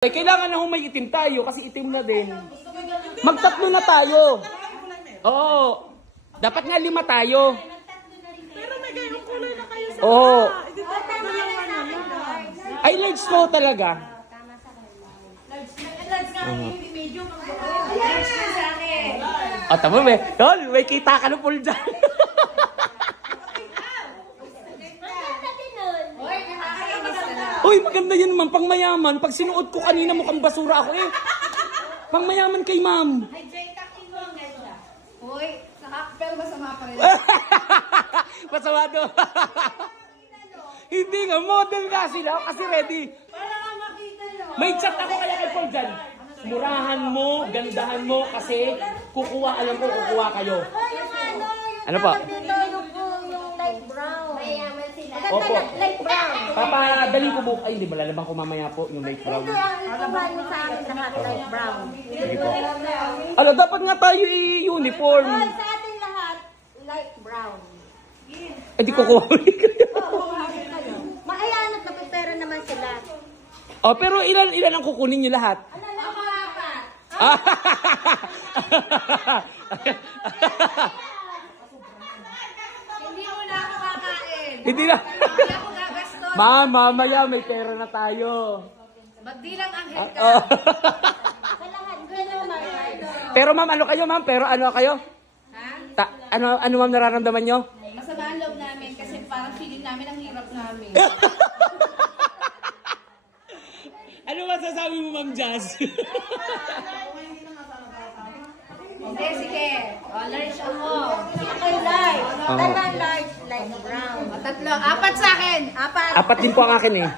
Kailangan na may itim tayo kasi itim na din. Magtatlo na tayo. Oo. Dapat nga 5 tayo. Pero may gayong kulay na kayo sa Oo. dalawa. Ay, large ko talaga. Large nga, hindi medium. Large na sa akin. O, tama ba? Tol, may kita ka ng pool dyan. Uy, maganda yan, ma'am. Pangmayaman. Pag sinuot ko kanina, mukhang basura ako eh. Pangmayaman kay ma'am. Ay, Jay, takin mo ang ganda. Uy, pero masama pa rin. Masama doon. Hindi nga, model nga sila kasi ready. Para nga makita nyo. May chat ako kaya kay Paul dyan. Murahan mo, gandahan mo kasi kukuha, alam ko kukuha kayo. Ano po? Yung light brown. Mayaman sila. Opo. Light brown. Papadaling ko buka. Ay, hindi, malalabang ko mamaya po yung light brown. Ito ang ikuha nyo sa amin lahat, light brown. Sige po. Ano, dapat nga tayo i-uniform. Hoy, sa atin lahat, light brown. Eh, di kukuha ulit kayo. Maayanat na pera naman sila. Oh, pero ilan ang kukunin niyo lahat? Ano lang ako apat? Hindi mo na ako kakain. Hindi na. Hindi ako gagastos. Ma'am, mamaya may pera na tayo. Magdilang ang head ka. Oh. Sa lahat, pwede naman. Pero ma'am, ano kayo ma'am? Pero ano kayo? Ha? Ano ma'am nararamdaman nyo? Masama ang loob namin kasi parang feeling namin ang hirap namin. Ano masasabi mo ma'am Jazz? Hindi, sige. O, large ako. Ako yung light. Dala large, light brown. O, 3. 4 sa akin. 4. 4 din po ang akin eh.